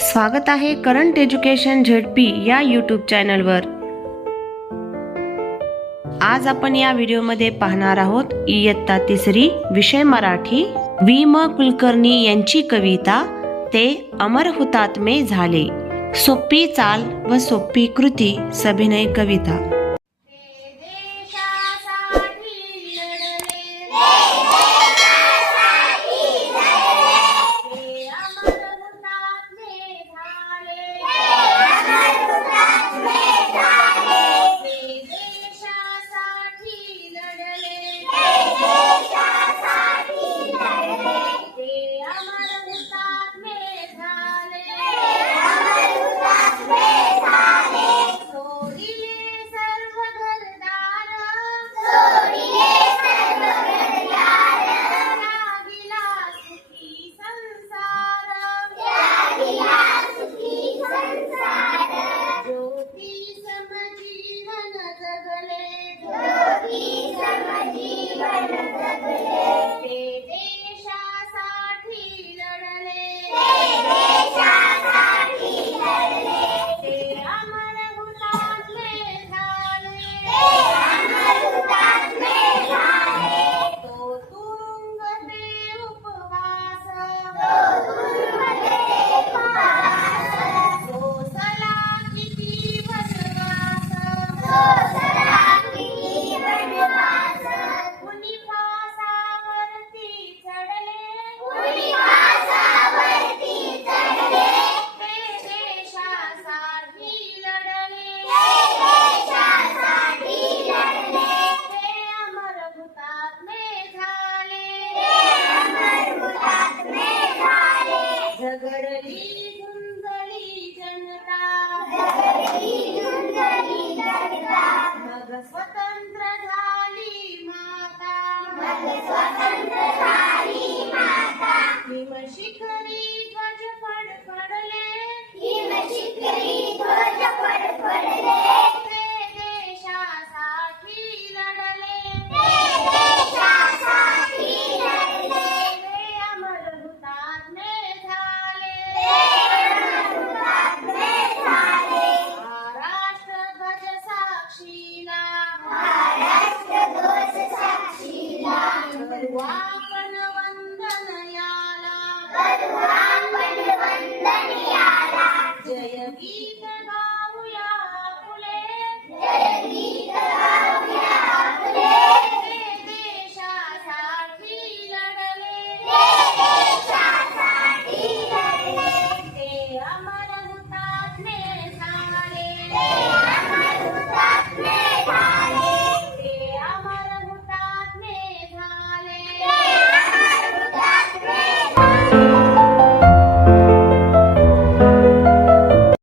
स्वागत आहे current education ZP या यूट्यूब चॅनलवर. आज आपण या व्हिडिओमध्ये पाहणार आहोत इयत्ता तिसरी विषय मराठी वी म कुलकर्णी यांची कविता ते अमर हुतात्मे झाले. सोपी चाल व सोपी कृती सभिनय कविता. स्वतंत्र झाली माता. हिम शिखरी ध्वज फडफडले 出。